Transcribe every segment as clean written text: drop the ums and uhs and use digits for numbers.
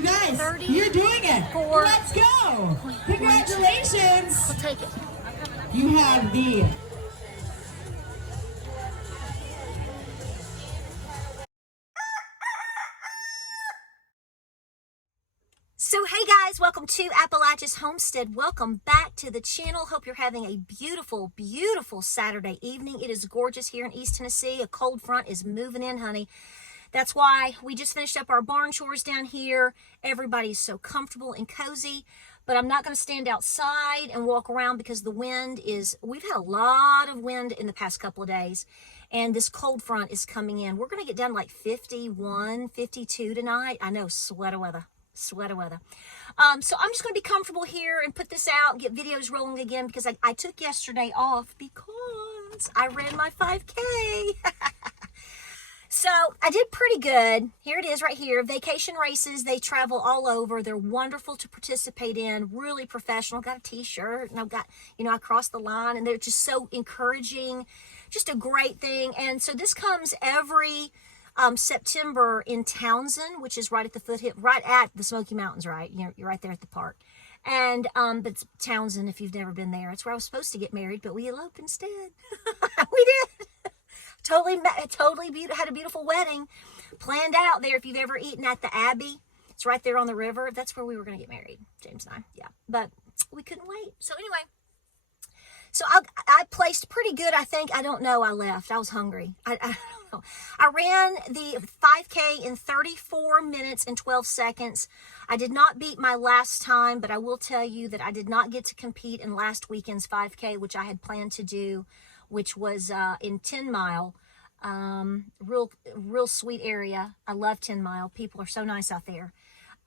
You guys, 30, you're doing it. 4, Let's go. Congratulations. I'll take it. You have the So hey guys, welcome to Appalachia's Homestead. Welcome back to the channel. Hope you're having a beautiful, beautiful Saturday evening. It is gorgeous here in East Tennessee. A cold front is moving in, honey. That's why we just finished up our barn chores down here. Everybody's so comfortable and cozy, but I'm not going to stand outside and walk around because the wind is, we've had a lot of wind in the past couple of days, and this cold front is coming in. We're going to get down to like 51, 52 tonight. I know, sweater weather. So I'm just going to be comfortable here and put this out, get videos rolling again, because I took yesterday off because I ran my 5K. So I did pretty good. Here it is right here. Vacation races. They travel all over. They're wonderful to participate in. Really professional. Got a t-shirt and I've got, I crossed the line, and they're just so encouraging. Just a great thing. And so this comes every September in Townsend, which is right at the right at the Smoky Mountains, right? You're right there at the park. And but it's Townsend, if you've never been there. It's where I was supposed to get married, but we eloped instead. We did. Totally had a beautiful wedding planned out there. If you've ever eaten at the Abbey, it's right there on the river. That's where we were going to get married, James and I. Yeah, but we couldn't wait. So anyway, so I placed pretty good, I think. I don't know. I left. I was hungry. I don't know. I ran the 5K in 34 minutes and 12 seconds. I did not beat my last time, but I will tell you that I did not get to compete in last weekend's 5K, which I had planned to do, which was in 10 Mile. Real sweet area. I love 10 Mile. People are so nice out there.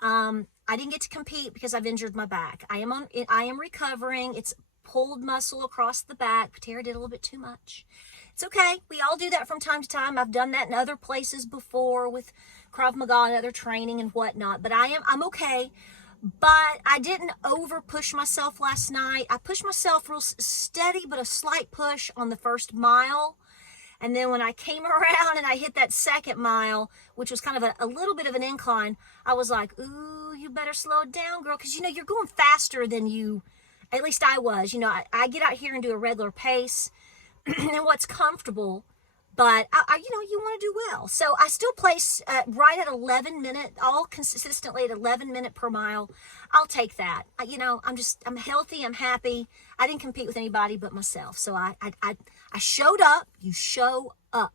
I didn't get to compete because I've injured my back. I am recovering. It's pulled muscle across the back. Patara did a little bit too much. It's okay. We all do that from time to time. I've done that in other places before with Krav Maga and other training and whatnot. But I'm okay. But I didn't over push myself last night. I pushed myself real steady, but a slight push on the first mile. And then when I came around and I hit that second mile, which was kind of a little bit of an incline, I was like, ooh, you better slow it down, girl. Because, you're going faster than you, at least I was. I get out here and do a regular pace and what's comfortable. But, you want to do well. So I still place right at 11 minutes, all consistently at 11 minutes per mile. I'll take that. I'm healthy. I'm happy. I didn't compete with anybody but myself. So I showed up. You show up.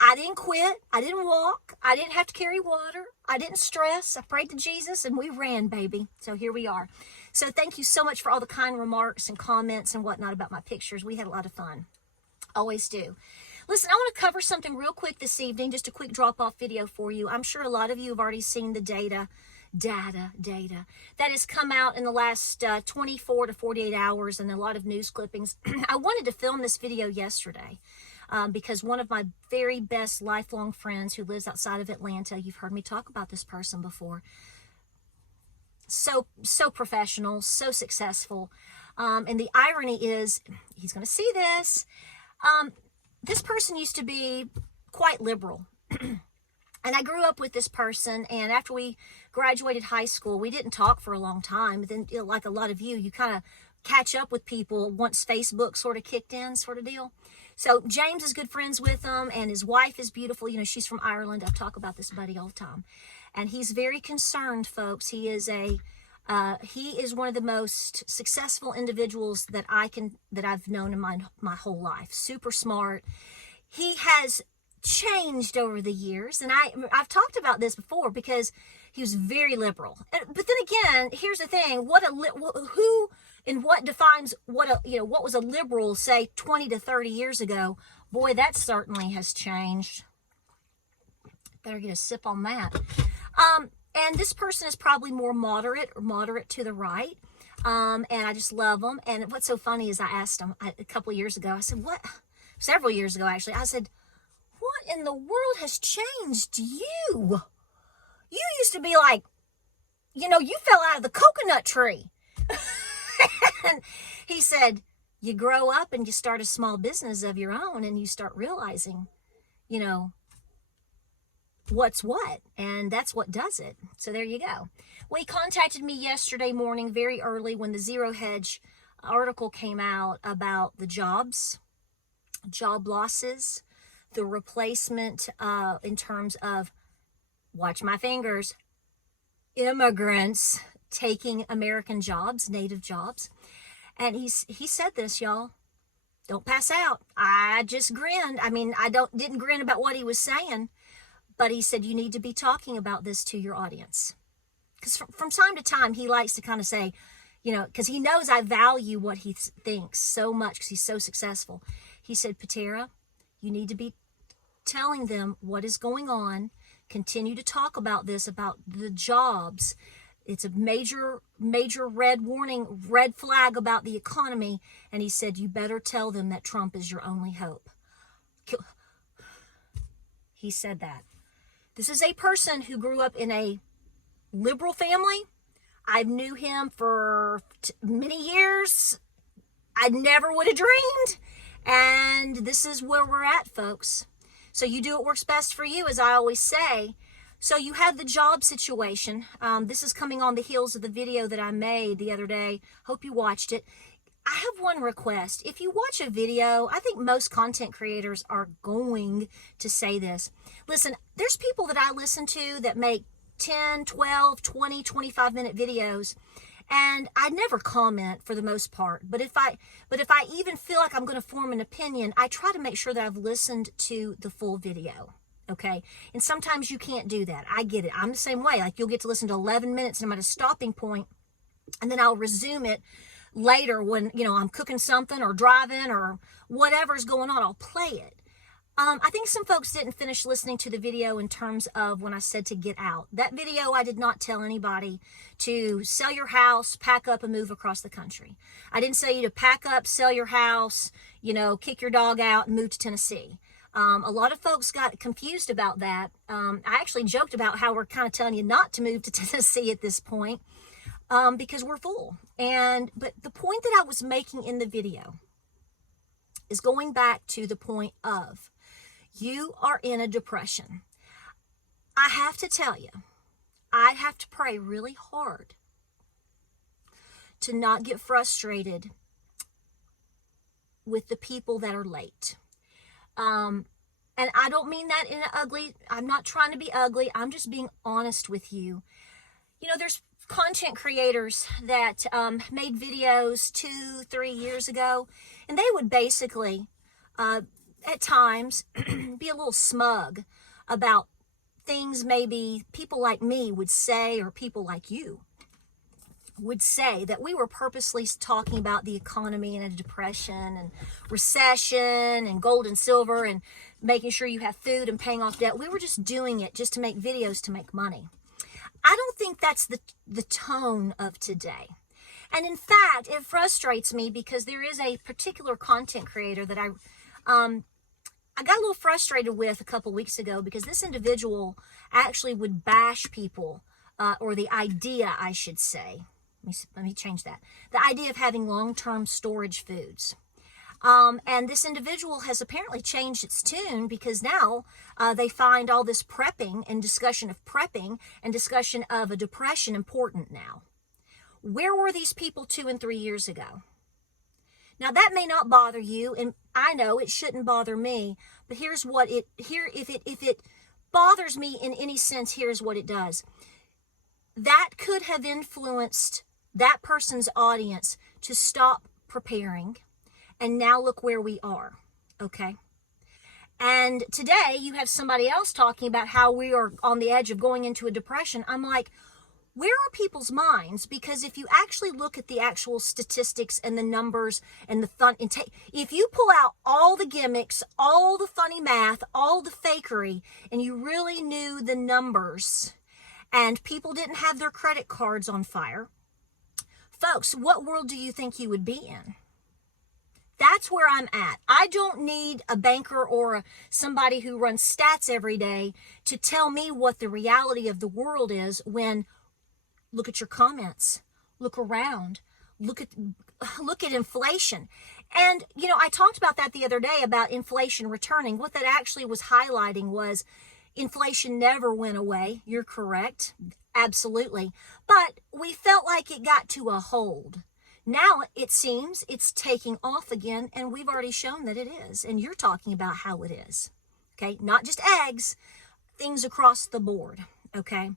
I didn't quit. I didn't walk. I didn't have to carry water. I didn't stress. I prayed to Jesus and we ran, baby. So here we are. So thank you so much for all the kind remarks and comments and whatnot about my pictures. We had a lot of fun. Always do. Listen, I want to cover something real quick this evening, just a quick drop-off video for you. I'm sure a lot of you have already seen the data that has come out in the last 24 to 48 hours and a lot of news clippings. I wanted to film this video yesterday because one of my very best lifelong friends who lives outside of Atlanta, you've heard me talk about this person before, so professional, so successful. And the irony is, he's going to see this, this person used to be quite liberal. And I grew up with this person, and after we graduated high school, we didn't talk for a long time. But then, like a lot of you kind of catch up with people once Facebook sort of kicked in, sort of deal. So James is good friends with him, and his wife is beautiful. She's from Ireland. I talk about this buddy all the time. And he's very concerned, folks. He is one of the most successful individuals that I've known in my whole life. Super smart. He has changed over the years, and I've talked about this before because he was very liberal. But then again, here's the thing: who and what defines what was a liberal, say 20 to 30 years ago? Boy, that certainly has changed. Better get a sip on that. And this person is probably more moderate to the right. And I just love them. And what's so funny is I asked him a couple of years ago, I said, several years ago, actually, I said, what in the world has changed you? You used to be like, you fell out of the coconut tree. And he said, you grow up and you start a small business of your own and you start realizing, what's what, and that's what does it. So there you go. Well, he contacted me yesterday morning very early when the Zero Hedge article came out about the jobs, job losses, the replacement in terms of, watch my fingers, immigrants taking American jobs, native jobs. And he said this, y'all. Don't pass out. I just grinned. I mean, didn't grin about what he was saying, but he said, you need to be talking about this to your audience. Because from time to time, he likes to kind of say, you know, because he knows I value what he thinks so much because he's so successful. He said, Patara, you need to be telling them what is going on. Continue to talk about this, about the jobs. It's a major red warning, red flag about the economy. And he said, you better tell them that Trump is your only hope. He said that. This is a person who grew up in a liberal family. I knew him for many years. I never would have dreamed. And this is where we're at, folks. So you do what works best for you, as I always say. So you have the job situation. This is coming on the heels of the video that I made the other day. Hope you watched it. I have one request. If you watch a video, I think most content creators are going to say this. Listen, there's people that I listen to that make 10, 12, 20, 25-minute videos, and I never comment for the most part. But if I even feel like I'm going to form an opinion, I try to make sure that I've listened to the full video. Okay. And sometimes you can't do that. I get it. I'm the same way. Like, you'll get to listen to 11 minutes and I'm at a stopping point, and then I'll resume it later when, you know, I'm cooking something or driving or whatever's going on. I'll play it. I think some folks didn't finish listening to the video in terms of when I said to get out. That video, I did not tell anybody to sell your house, pack up, and move across the country. I didn't say you to pack up, sell your house, you know, kick your dog out and move to Tennessee. A lot of folks got confused about that. I actually joked about how we're kind of telling you not to move to Tennessee at this point because we're full. But the point that I was making in the video is going back to the point of, you are in a depression. I have to tell you, I have to pray really hard to not get frustrated with the people that are late. And I don't mean that in an ugly, I'm not trying to be ugly. I'm just being honest with you. You know, there's content creators that made videos 2-3 years ago, and they would basically, at times, be a little smug about things maybe people like me would say, or people like you would say, that we were purposely talking about the economy and a depression and recession and gold and silver and making sure you have food and paying off debt. We were just doing it just to make videos to make money. I don't think that's the tone of today. And in fact, it frustrates me because there is a particular content creator that I got a little frustrated with a couple weeks ago, because this individual actually would bash people, or the idea, I should say. Let me change that. The idea of having long-term storage foods. And this individual has apparently changed its tune, because now they find all this prepping and discussion of prepping and discussion of a depression important now. Where were these people 2 and 3 years ago? Now, that may not bother you, and I know it shouldn't bother me, but if it bothers me in any sense, here's what it does. That could have influenced that person's audience to stop preparing, and now look where we are, okay? And today, you have somebody else talking about how we are on the edge of going into a depression. I'm like, where are people's minds? Because if you actually look at the actual statistics and the numbers and the fun, if you pull out all the gimmicks, all the funny math, all the fakery, and you really knew the numbers, and people didn't have their credit cards on fire, folks, what world do you think you would be in? That's where I'm at. I don't need a banker or somebody who runs stats every day to tell me what the reality of the world is, when look at your comments, look around, look at inflation. And, you know, I talked about that the other day, about inflation returning. What that actually was highlighting was Inflation never went away. You're correct. Absolutely. But we felt like it got to a hold. Now it seems it's taking off again, and we've already shown that it is. And you're talking about how it is. Okay? Not just eggs, things across the board. Okay?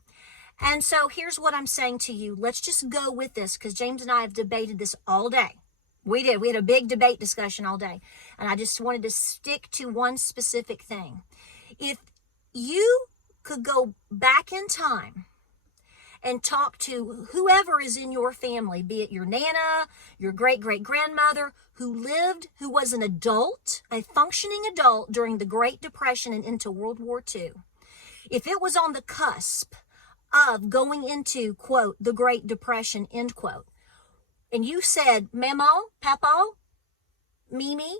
And so here's what I'm saying to you. Let's just go with this, because James and I have debated this all day. We did. We had a big debate discussion all day. And I just wanted to stick to one specific thing. If you could go back in time and talk to whoever is in your family, be it your Nana, your great-great-grandmother, who was an adult, a functioning adult during the Great Depression and into World War II, if it was on the cusp of going into, quote, the Great Depression, end quote, and you said, Mama, Papa, Mimi,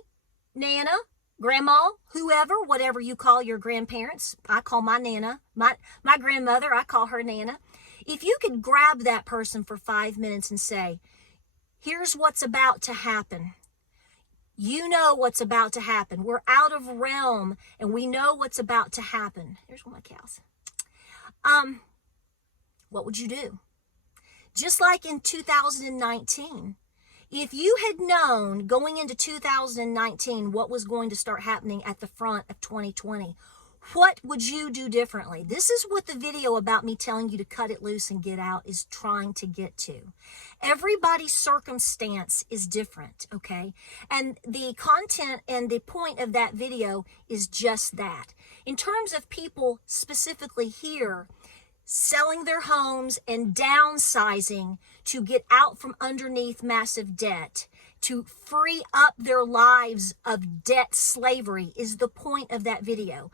Nana, Grandma, whoever, whatever you call your grandparents, I call my Nana, my grandmother, I call her Nana. If you could grab that person for 5 minutes and say, here's what's about to happen. You know what's about to happen. We're out of realm and we know what's about to happen. Here's one of my cows. What would you do? Just like in 2019, if you had known going into 2019 what was going to start happening at the front of 2020, what would you do differently? This is what the video about me telling you to cut it loose and get out is trying to get to. Everybody's circumstance is different, okay? And the content and the point of that video is just that. In terms of people specifically here, selling their homes and downsizing to get out from underneath massive debt, to free up their lives of debt slavery is the point of that video.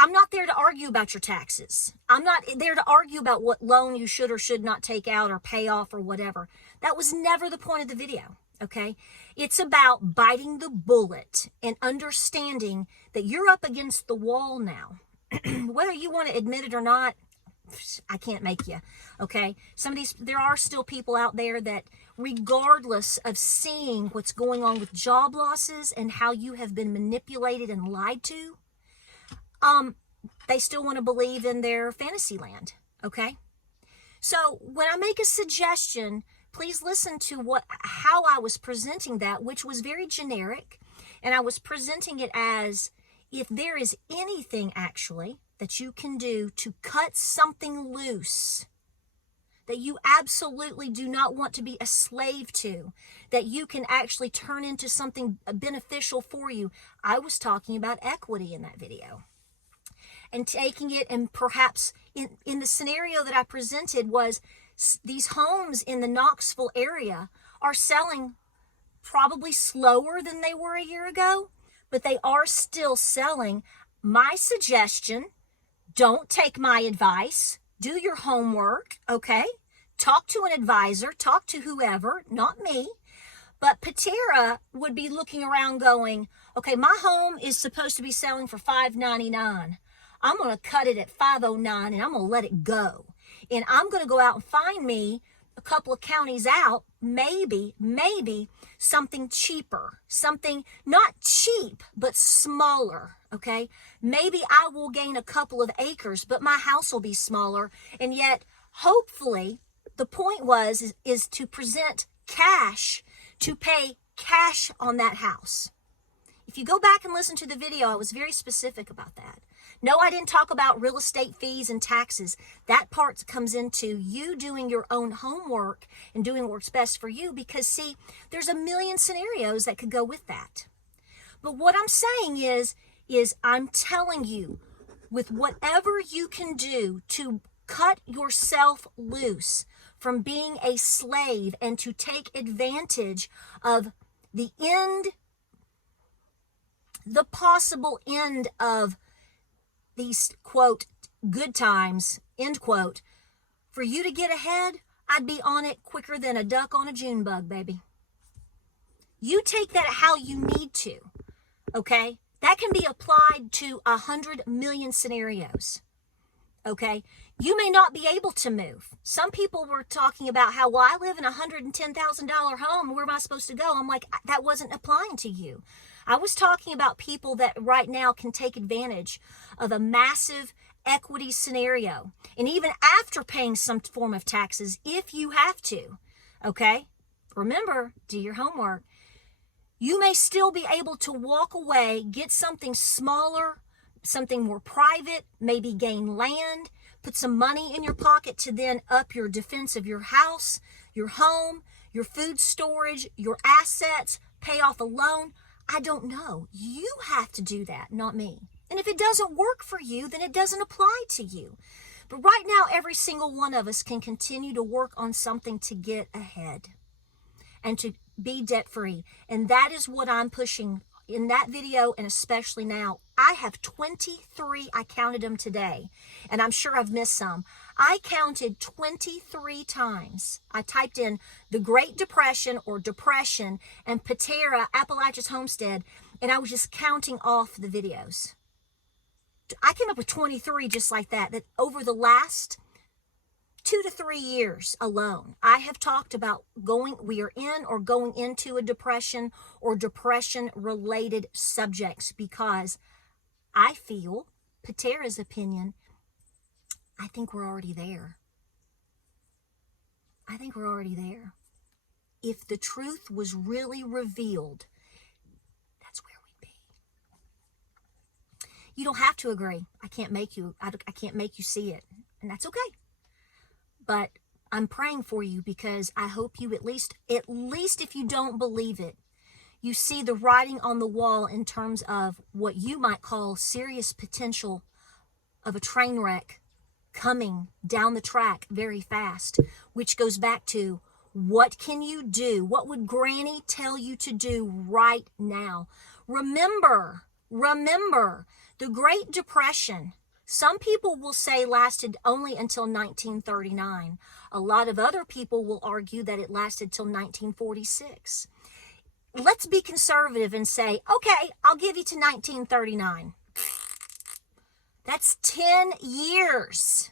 I'm not there to argue about your taxes. I'm not there to argue about what loan you should or should not take out or pay off or whatever. That was never the point of the video, okay? It's about biting the bullet and understanding that you're up against the wall now. Whether you want to admit it or not, I can't make you, okay? There are still people out there that, regardless of seeing what's going on with job losses and how you have been manipulated and lied to, they still want to believe in their fantasy land, okay? So when I make a suggestion, please listen to how I was presenting that, which was very generic, and I was presenting it as, if there is anything actually that you can do to cut something loose that you absolutely do not want to be a slave to, that you can actually turn into something beneficial for you. I was talking about equity in that video. And taking it, and perhaps in the scenario that I presented was these homes in the Knoxville area are selling probably slower than they were a year ago, but they are still selling. My suggestion, don't take my advice. Do your homework, okay? Talk to an advisor, talk to whoever, not me. But Patara would be looking around going, okay, my home is supposed to be selling for $599. I'm going to cut it at $509 and I'm going to let it go. And I'm going to go out and find me a couple of counties out, maybe something cheaper, something not cheap, but smaller, okay? Maybe I will gain a couple of acres, but my house will be smaller. And yet, hopefully, the point is to present cash, to pay cash on that house. If you go back and listen to the video, I was very specific about that. No, I didn't talk about real estate fees and taxes. That part comes into you doing your own homework and doing what works best for you, because, see, there's a million scenarios that could go with that. But what I'm saying is I'm telling you, with whatever you can do to cut yourself loose from being a slave and to take advantage of the possible end of these, quote, good times, end quote, for you to get ahead, I'd be on it quicker than a duck on a June bug, baby. You take that how you need to, okay? That can be applied to 100 million scenarios, okay? You may not be able to move. Some people were talking about how, well, I live in a $110,000 home. Where am I supposed to go? I'm like, that wasn't applying to you. I was talking about people that right now can take advantage of a massive equity scenario. And even after paying some form of taxes, if you have to, okay? Remember, do your homework. You may still be able to walk away, get something smaller, something more private, maybe gain land, put some money in your pocket to then up your defense of your house, your home, your food storage, your assets, pay off a loan. I don't know. You have to do that, not me. And if it doesn't work for you, then it doesn't apply to you. But right now, every single one of us can continue to work on something to get ahead and to be debt-free. And that is what I'm pushing in that video, and especially now. I have 23, I counted them today, and I'm sure I've missed some. I counted 23 times. I typed in the Great Depression or Depression and Patara, Appalachia's Homestead, and I was just counting off the videos. I came up with 23 just like that over the last 2 to 3 years alone, I have talked about we are in or going into a depression or depression-related subjects, because I feel, Patara's opinion, I think we're already there. I think we're already there. If the truth was really revealed, that's where we'd be. You don't have to agree. I can't make you see it, and that's okay. But I'm praying for you, because I hope you at least if you don't believe it, you see the writing on the wall in terms of what you might call serious potential of a train wreck coming down the track very fast, which goes back to, what can you do? What would Granny tell you to do right now? Remember, the Great Depression, some people will say lasted only until 1939. A lot of other people will argue that it lasted till 1946. Let's be conservative and say, okay, I'll give you to 1939. That's 10 years.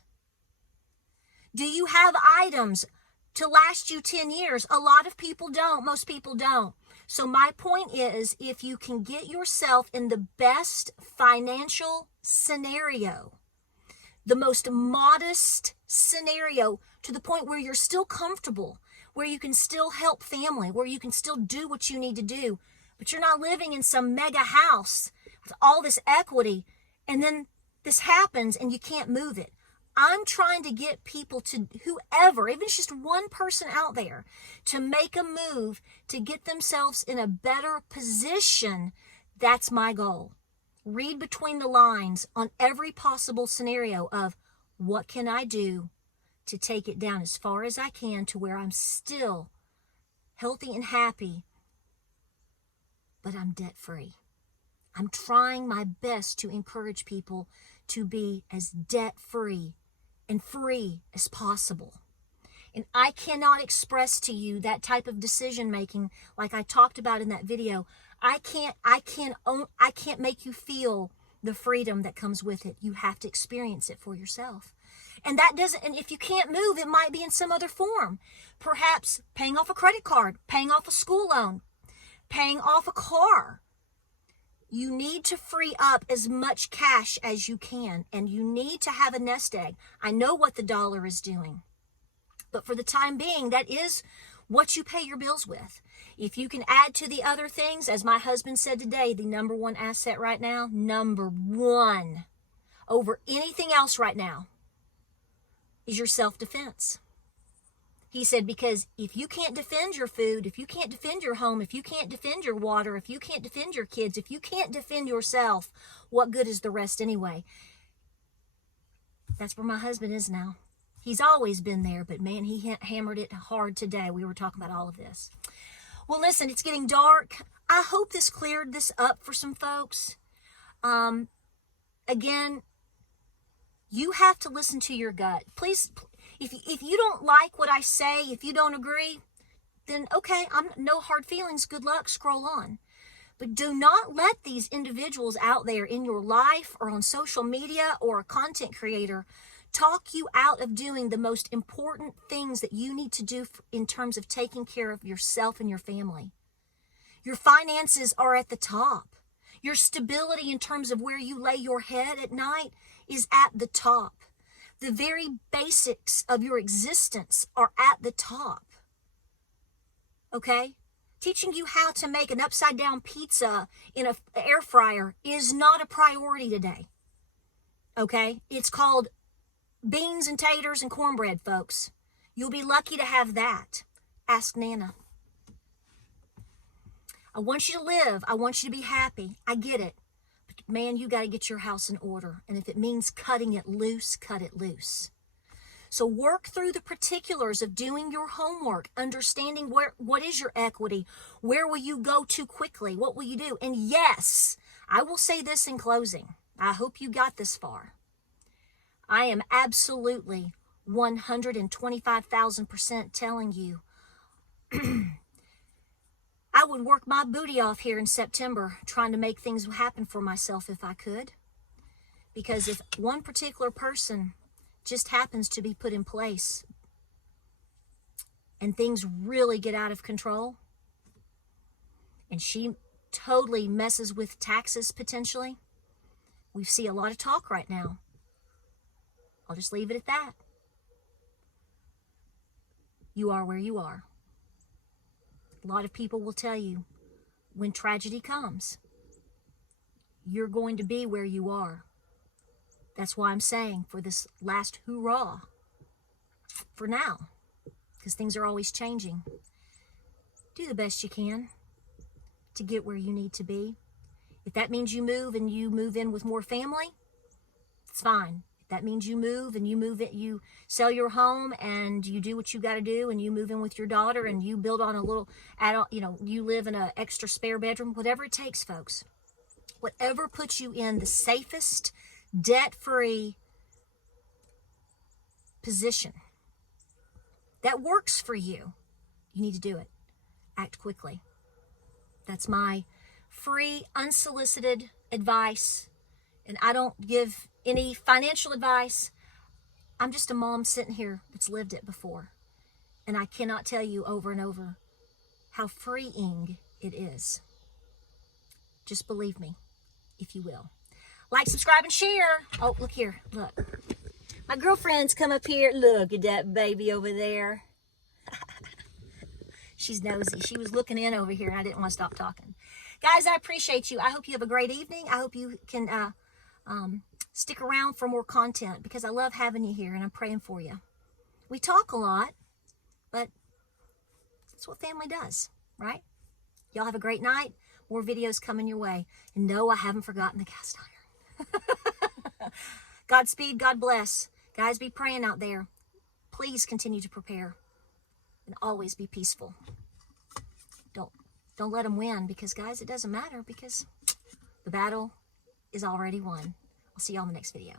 Do you have items to last you 10 years? A lot of people don't. Most people don't. So my point is, if you can get yourself in the best financial scenario, the most modest scenario, to the point where you're still comfortable, where you can still help family, where you can still do what you need to do, but you're not living in some mega house with all this equity, and then this happens and you can't move it. I'm trying to get people to, whoever, even if it's just one person out there, to make a move to get themselves in a better position. That's my goal. Read between the lines on every possible scenario of, what can I do to take it down as far as I can to where I'm still healthy and happy, but I'm debt-free. I'm trying my best to encourage people to be as debt-free and free as possible. And I cannot express to you that type of decision making like I talked about in that video. I can't make you feel the freedom that comes with it. You have to experience it for yourself. And if you can't move, it might be in some other form. Perhaps paying off a credit card, paying off a school loan, paying off a car. You need to free up as much cash as you can, and you need to have a nest egg. I know what the dollar is doing, but for the time being, that is what you pay your bills with. If you can add to the other things, as my husband said today, the number one asset right now, number one over anything else right now, is your self-defense. He said, because if you can't defend your food, if you can't defend your home, if you can't defend your water, if you can't defend your kids, if you can't defend yourself, what good is the rest anyway? That's where my husband is now. He's always been there, but man, he hammered it hard today. We were talking about all of this. Well, listen, it's getting dark. I hope this cleared this up for some folks. Again, you have to listen to your gut. Please, if you don't like what I say, if you don't agree, then okay, no hard feelings. Good luck. Scroll on. But do not let these individuals out there in your life or on social media or a content creator talk you out of doing the most important things that you need to do in terms of taking care of yourself and your family. Your finances are at the top. Your stability in terms of where you lay your head at night is at the top. The very basics of your existence are at the top. Okay? Teaching you how to make an upside down pizza in an air fryer is not a priority today. Okay? It's called beans and taters and cornbread, folks. You'll be lucky to have that. Ask Nana. I want you to live. I want you to be happy. I get it. But man, you got to get your house in order. And if it means cutting it loose, cut it loose. So work through the particulars of doing your homework, understanding what is your equity, where will you go too quickly, what will you do? And yes, I will say this in closing. I hope you got this far. I am absolutely 125,000% telling you I would work my booty off here in September trying to make things happen for myself if I could. Because if one particular person just happens to be put in place and things really get out of control and she totally messes with taxes potentially, we see a lot of talk right now. I'll just leave it at that. You are where you are. A lot of people will tell you when tragedy comes, you're going to be where you are. That's why I'm saying for this last hoorah, for now, because things are always changing, do the best you can to get where you need to be. If that means you move and you move in with more family, it's fine. If that means you move and you sell your home and you do what you got to do and you move in with your daughter and you build on a little adult, you live in an extra spare bedroom, whatever it takes, folks. Whatever puts you in the safest, debt-free position that works for you, you need to do it. Act quickly. That's my free, unsolicited advice. And I don't give any financial advice. I'm just a mom sitting here that's lived it before. And I cannot tell you over and over how freeing it is. Just believe me, if you will. Like, subscribe, and share. Oh, look here. Look. My girlfriend's come up here. Look at that baby over there. She's nosy. She was looking in over here, and I didn't want to stop talking. Guys, I appreciate you. I hope you have a great evening. I hope you can stick around for more content because I love having you here, and I'm praying for you. We talk a lot, but that's what family does, right? Y'all have a great night. More videos coming your way. And no, I haven't forgotten the cast iron. Godspeed, God bless. Guys, be praying out there. Please continue to prepare and always be peaceful. Don't let them win because, guys, it doesn't matter because the battle is already won. I'll see y'all in the next video.